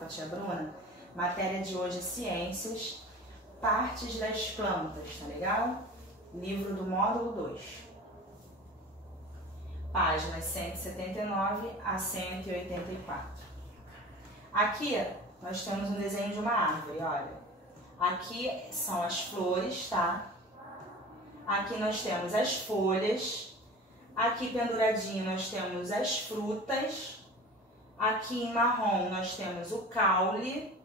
com a tia Bruna. Matéria de hoje é Ciências, Partes das Plantas, tá legal? Livro do módulo 2. Páginas 179 a 184. Aqui nós temos um desenho de uma árvore, olha. Aqui são as flores, tá? Aqui nós temos as folhas. Aqui penduradinho nós temos as frutas. Aqui em marrom nós temos o caule.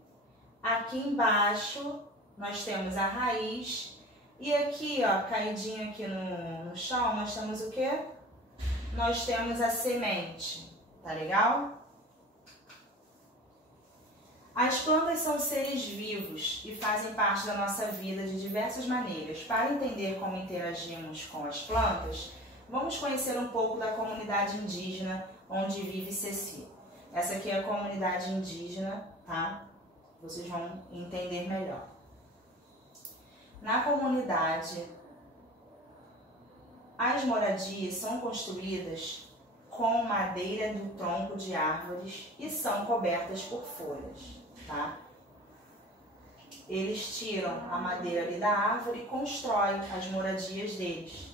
Aqui embaixo nós temos a raiz. E aqui, ó, caidinho aqui no chão, nós temos o quê? Nós temos a semente, tá legal? As plantas são seres vivos e fazem parte da nossa vida de diversas maneiras. Para entender como interagimos com as plantas, vamos conhecer um pouco da comunidade indígena onde vive Ceci. Essa aqui é a comunidade indígena, tá? Vocês vão entender melhor. Na comunidade, as moradias são construídas com madeira do tronco de árvores e são cobertas por folhas, tá? Eles tiram a madeira ali da árvore e constroem as moradias deles.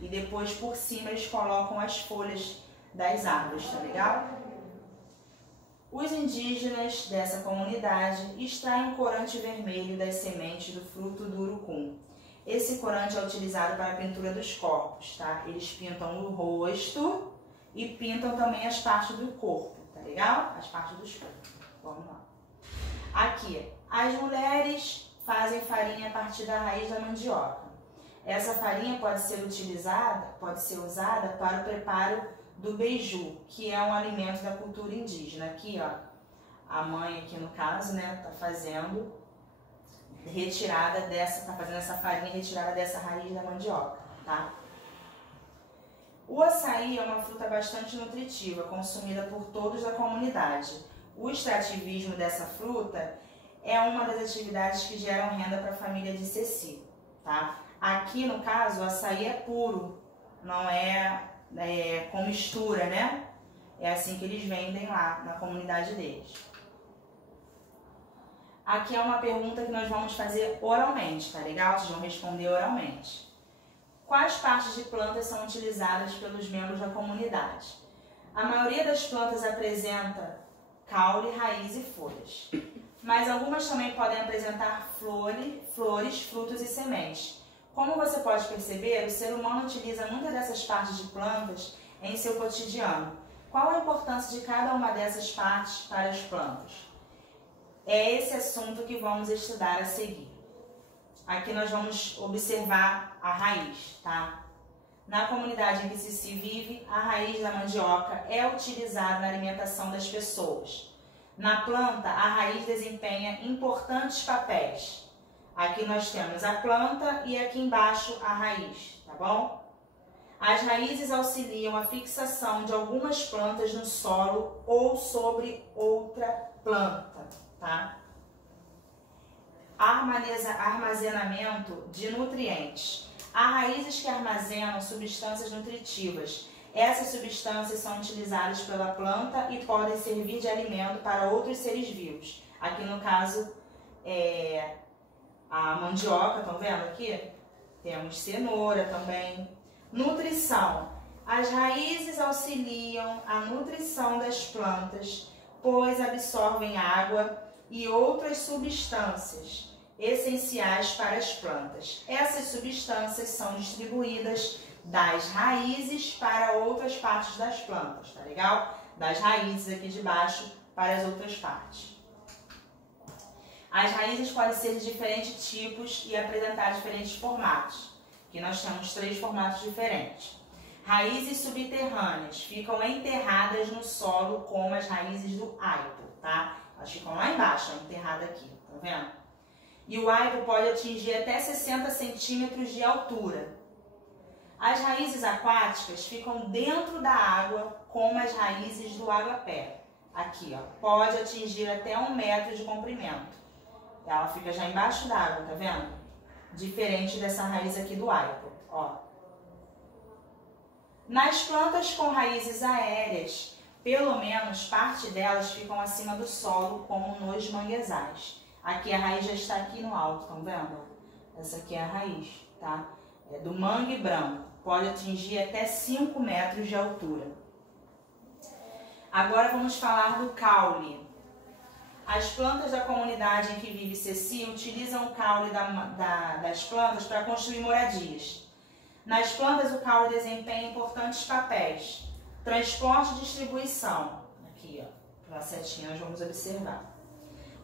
E depois por cima eles colocam as folhas das árvores, tá legal? Os indígenas dessa comunidade extraem corante vermelho das sementes do fruto do urucum. Esse corante é utilizado para a pintura dos corpos, tá? Eles pintam o rosto e pintam também as partes do corpo, tá legal? As partes dos corpos. Vamos lá. Aqui, as mulheres fazem farinha a partir da raiz da mandioca. Essa farinha pode ser usada para o preparo do beiju, que é um alimento da cultura indígena. Aqui, ó, a mãe aqui no caso, né, tá fazendo essa farinha retirada dessa raiz da mandioca, tá? O açaí é uma fruta bastante nutritiva, consumida por todos da comunidade. O extrativismo dessa fruta é uma das atividades que geram renda para a família de Ceci, tá? Aqui, no caso, o açaí é puro, não é com mistura, né? É assim que eles vendem lá na comunidade deles. Aqui é uma pergunta que nós vamos fazer oralmente, tá legal? Vocês vão responder oralmente. Quais partes de plantas são utilizadas pelos membros da comunidade? A maioria das plantas apresenta caule, raiz e folhas. Mas algumas também podem apresentar flores, frutos e sementes. Como você pode perceber, o ser humano utiliza muitas dessas partes de plantas em seu cotidiano. Qual a importância de cada uma dessas partes para as plantas? É esse assunto que vamos estudar a seguir. Aqui nós vamos observar a raiz, tá? Na comunidade em que Ceci vive, a raiz da mandioca é utilizada na alimentação das pessoas. Na planta, a raiz desempenha importantes papéis. Aqui nós temos a planta e aqui embaixo a raiz, tá bom? As raízes auxiliam a fixação de algumas plantas no solo ou sobre outra planta, tá? Armazenamento de nutrientes. Há raízes que armazenam substâncias nutritivas. Essas substâncias são utilizadas pela planta e podem servir de alimento para outros seres vivos. Aqui no caso a mandioca, estão vendo aqui? Temos cenoura também. Nutrição. As raízes auxiliam a nutrição das plantas, pois absorvem água e outras substâncias essenciais para as plantas. Essas substâncias são distribuídas das raízes para outras partes das plantas, tá legal? Das raízes aqui de baixo para as outras partes. As raízes podem ser de diferentes tipos e apresentar diferentes formatos. Aqui nós temos 3 formatos diferentes. Raízes subterrâneas ficam enterradas no solo como as raízes do aipo, tá? Elas ficam lá embaixo, enterradas aqui, tá vendo? E o aipo pode atingir até 60 centímetros de altura. As raízes aquáticas ficam dentro da água como as raízes do água-pé. Aqui, ó, pode atingir até 1 metro de comprimento. Ela fica já embaixo d'água, tá vendo? Diferente dessa raiz aqui do aipo, ó. Nas plantas com raízes aéreas, pelo menos parte delas ficam acima do solo, como nos manguezais. Aqui a raiz já está aqui no alto, estão vendo? Essa aqui é a raiz, tá? É do mangue branco. Pode atingir até 5 metros de altura. Agora vamos falar do caule. As plantas da comunidade em que vive Ceci utilizam o caule das plantas para construir moradias. Nas plantas, o caule desempenha importantes papéis. Transporte e distribuição. Aqui, ó, pela setinha nós vamos observar.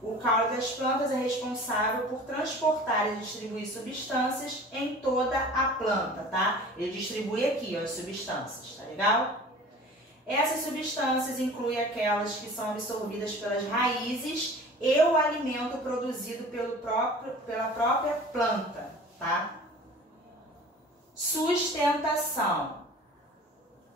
O caule das plantas é responsável por transportar e distribuir substâncias em toda a planta, tá? Ele distribui aqui, ó, as substâncias, tá legal? Essas substâncias incluem aquelas que são absorvidas pelas raízes e o alimento produzido pela própria planta, tá? Sustentação.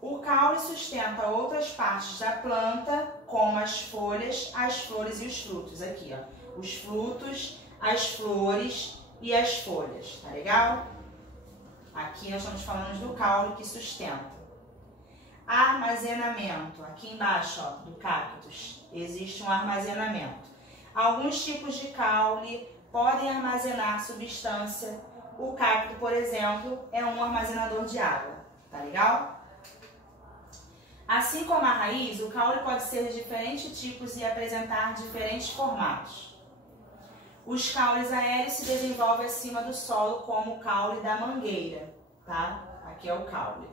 O caule sustenta outras partes da planta, como as folhas, as flores e os frutos. Aqui, ó, os frutos, as flores e as folhas, tá legal? Aqui nós estamos falando do caule que sustenta. Armazenamento. Aqui embaixo, ó, do cactus, existe um armazenamento. Alguns tipos de caule podem armazenar substância. O cacto, por exemplo, é um armazenador de água, tá legal? Assim como a raiz, o caule pode ser de diferentes tipos e apresentar diferentes formatos. Os caules aéreos se desenvolvem acima do solo, como o caule da mangueira, tá? Aqui é o caule.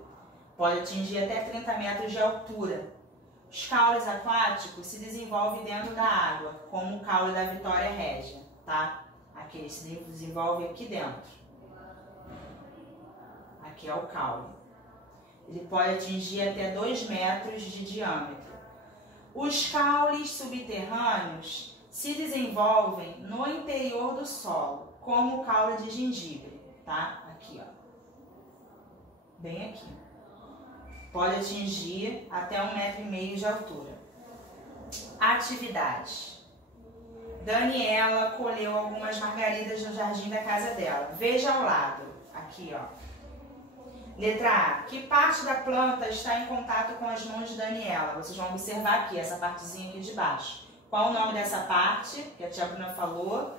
Pode atingir até 30 metros de altura. Os caules aquáticos se desenvolvem dentro da água, como o caule da Vitória Régia, tá? Aqui ele se desenvolve aqui dentro. Aqui é o caule. Ele pode atingir até 2 metros de diâmetro. Os caules subterrâneos se desenvolvem no interior do solo, como o caule de gengibre, tá? Aqui, ó. Bem aqui. Pode atingir até 1,5 metro de altura. Atividades. Daniela colheu algumas margaridas no jardim da casa dela. Veja ao lado. Aqui, ó. Letra A. Que parte da planta está em contato com as mãos de Daniela? Vocês vão observar aqui, essa partezinha aqui de baixo. Qual o nome dessa parte, que a tia Bruna falou?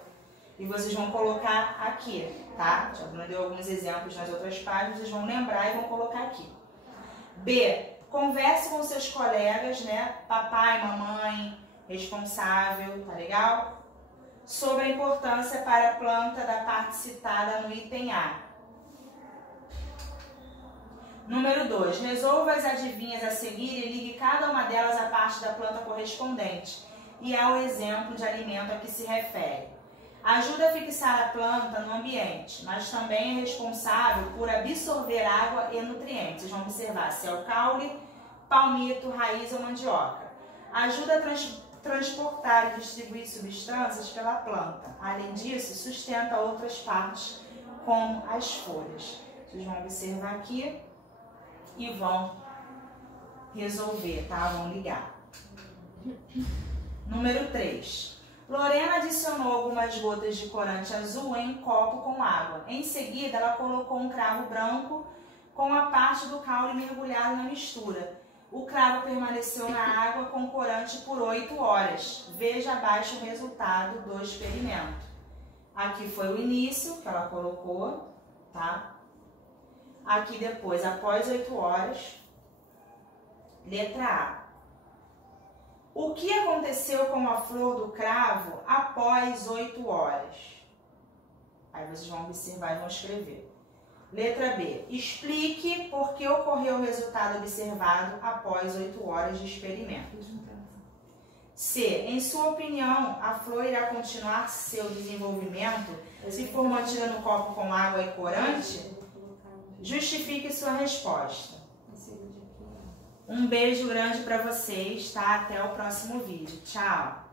E vocês vão colocar aqui, tá? A tia Bruna deu alguns exemplos nas outras páginas, vocês vão lembrar e vão colocar aqui. B. Converse com seus colegas, né? Papai, mamãe, responsável, tá legal? Sobre a importância para a planta da parte citada no item A. Número 2. Resolva as adivinhas a seguir e ligue cada uma delas à parte da planta correspondente e ao exemplo de alimento a que se refere. Ajuda a fixar a planta no ambiente, mas também é responsável por absorver água e nutrientes. Vocês vão observar se é o caule, palmito, raiz ou mandioca. Ajuda a transportar e distribuir substâncias pela planta. Além disso, sustenta outras partes, como as folhas. Vocês vão observar aqui e vão resolver, tá? Vão ligar. Número 3. Lorena adicionou algumas gotas de corante azul em um copo com água. Em seguida, ela colocou um cravo branco com a parte do caule mergulhado na mistura. O cravo permaneceu na água com corante por 8 horas. Veja abaixo o resultado do experimento. Aqui foi o início que ela colocou, tá? Aqui depois, após 8 horas. Letra A. O que aconteceu com a flor do cravo após 8 horas? Aí vocês vão observar e vão escrever. Letra B. Explique por que ocorreu o resultado observado após 8 horas de experimento. C. Em sua opinião, a flor irá continuar seu desenvolvimento se for mantida no copo com água e corante? Justifique sua resposta. Um beijo grande para vocês, tá? Até o próximo vídeo. Tchau!